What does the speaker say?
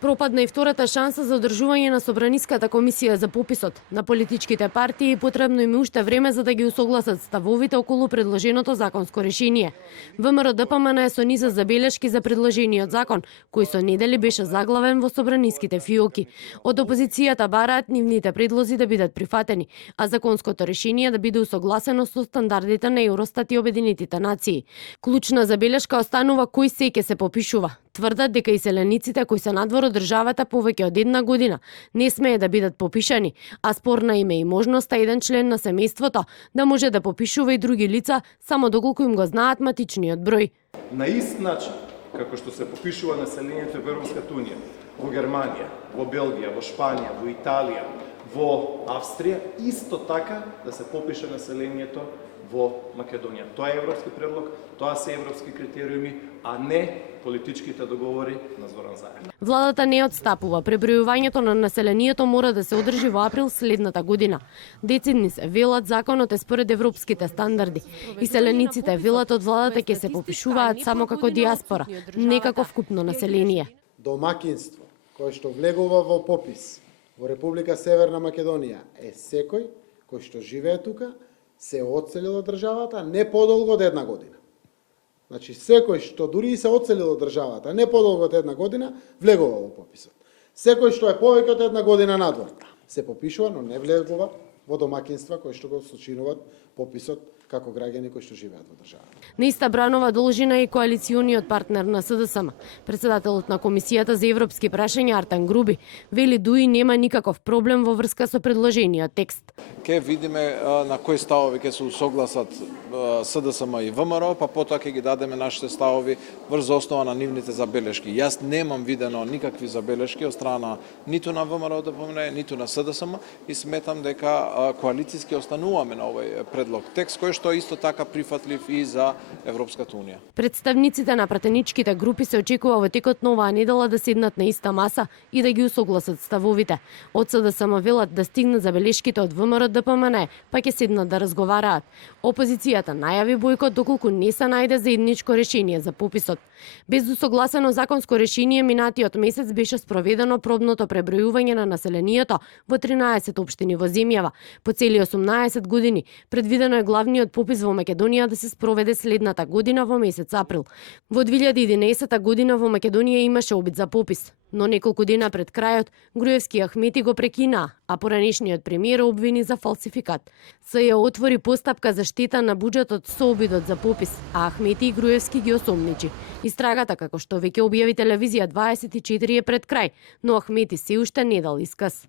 Пропадна и втората шанса за одржување на Собраниската комисија за пописот. На политичките партии потребно им е уште време за да ги усогласат ставовите околу предложеното законско решение. ВМРО ДПМН со низа забелешки за предложениот закон, кој со недели беше заглавен во собраниските фиоки. Од опозицијата бараат нивните предлози да бидат прифатени, а законското решение да биде усогласено со стандардите на Евростат и Обединетите нации. Клучна забелешка останува кој се ќе се попишува. Тврдат дека иселениците кои се надвор од државата повеќе од една година не смее да бидат попишани, а спорна им е и можноста еден член на семејството да може да попишува и други лица само доколку им го знаат матичниот број. На ист начин како што се попишува населението во Европската унија, во Германија, во Белгија, во Шпанија, во Италија, во Австрија, исто така да се попише населението во Македонија. Тоа е европски предлог, тоа се европски критериуми, а не политичките договори на Зоран Заев. Владата не отстапува. Пребројувањето на населението мора да се одржи во април следната година. Децидни се велат законот е според европските стандарди. Иселениците велат од владата ќе се попишуваат само како диаспора, не како вкупно население. Домакинство кое што влегува во попис во Република Северна Македонија е секој кој што живее тука, се одселил од државата не подолго од една година. Значи, секој што дури и се одселил од државата не подолго од една година, влегува во пописот. Секој што е повеќе од една година надвор, се попишува, но не влегува во домакинства кои што го сочинуваат пописот како граѓани кои што живеат во државата. На иста бранова должина и коалициониот партнер на СДСМ. Председателот на Комисијата за европски прашања Артан Груби вели дуи нема никаков проблем во врска со предложениот текст. Ке видиме на кои ставови ќе се усогласат СДСМ и ВМРО, па потоа ќе ги дадеме нашите ставови врз основа на нивните забелешки. Јас немам видено никакви забелешки од страна ниту на ВМРО ДПМН, ниту на СДСМ и сметам дека коалицијски остануваме на овој предлог текст кој што исто така прифатлив и за Европската унија. Представниците на пратеничките групи се очекува во текот на оваа недела да седнат на иста маса и да ги усогласат ставовите. Од СДСМ велат да стигнат забелешките од ВМРО ДПМН, па ќе седнат да разговараат. Опозицијата најави бојкот доколку не се најде заедничко решение за пописот. Без усогласено законско решение минатиот месец беше спроведено пробното пребројување на населението во 13 општини во земјава. По цели 18 години предвидено е главниот попис во Македонија да се спроведе следната година во месец април. Во 2011 година во Македонија имаше обид за попис, но неколку дена пред крајот Груевски и Ахмети го прекинаа, а поранешниот премиер обвини за фалсификат. СЈ отвори постапка за штета на буџетот со обидот за попис, а Ахмети и Груевски ги осомничи. Истрагата, како што веќе објави телевизија 24 е пред крај, но Ахмети се уште не дал исказ.